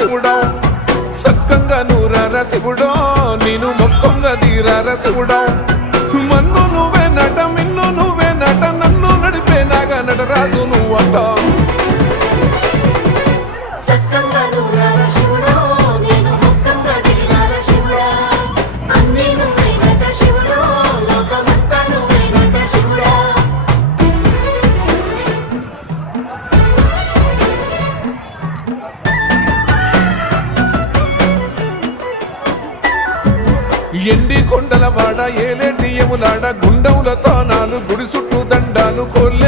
శివుడో సక్కంగా నూరార శివుడో నేను మొక్కంగా తీరార శివుడో మన్ను నువ్వే నట మిన్ను నువ్వే నట నన్ను నడిపే నాగా నటరాజు నువ్వట ఎండి కొండల వాడ ఏలేటి యములాడ గుండముల తానాలు గుడి చుట్టూ దండాలు కోళ్ళ